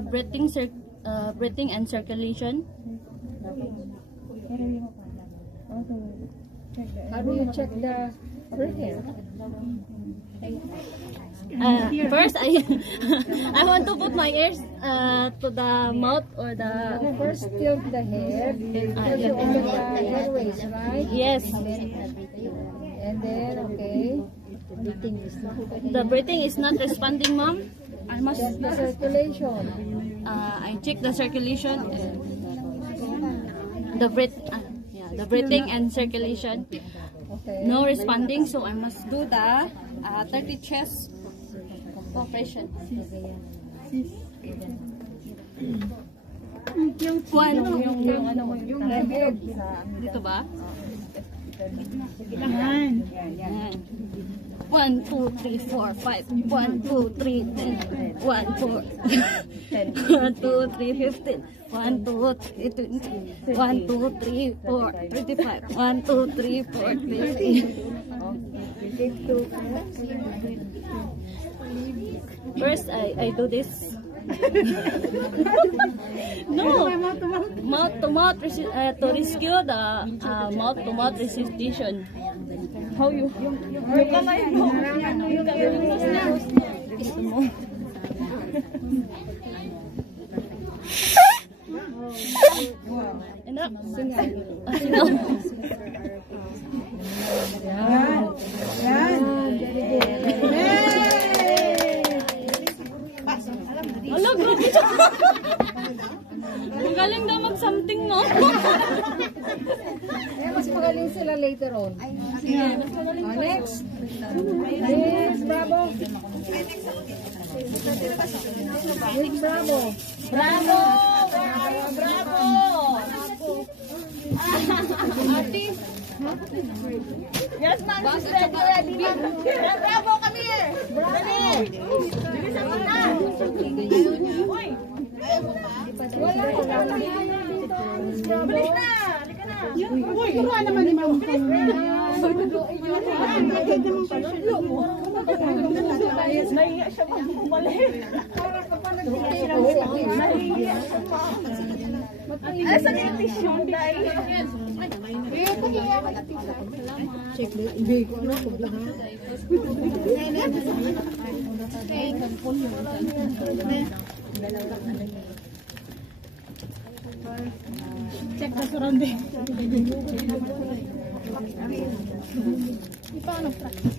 breathing and circulation. How do you check the breathing? First, I want to put my ears to the mouth or the. First, tilt the head. Yeah. Open the airways, right? Yes. And then, okay. The breathing is not responding, mom. I must. Just the circulation. I check the circulation. The breathing and circulation. Okay. No responding, so I must do the 30 chest compression. Dito ba? Yan. 1, 2, 3, 4, 5. 1, 2, 3, 10. 1, 4. 1, 2, 3, 15. 1, 2, 3, 20. 1, 2, 3, 4, 35. 1, 2, 3, 4, 50. First, I do this. No, mouth to mouth to rescue the mouth to mouth resuscitation. How you? Yung kamay mo. Yung mo. Enak. Singaw. Yan. Ala, grabe siya. Ang galing daw mag-something, no? Mas magaling sila later on. Next. Next, bravo. Next, bravo. Bravo! Bravo! Ate. Yes, ma'am. She's ready. Bravo, come here. Bravo. Bilisan mo na. Uy. Wala. Bilis na. Halika na. Uy, turuan naman ni Ma'am. Nahiya siya magbumalik. Nahiya siya pa. Ay, saan yung tissue, Day? Check the ibig ko na ko Check the surrounding. Paano practice?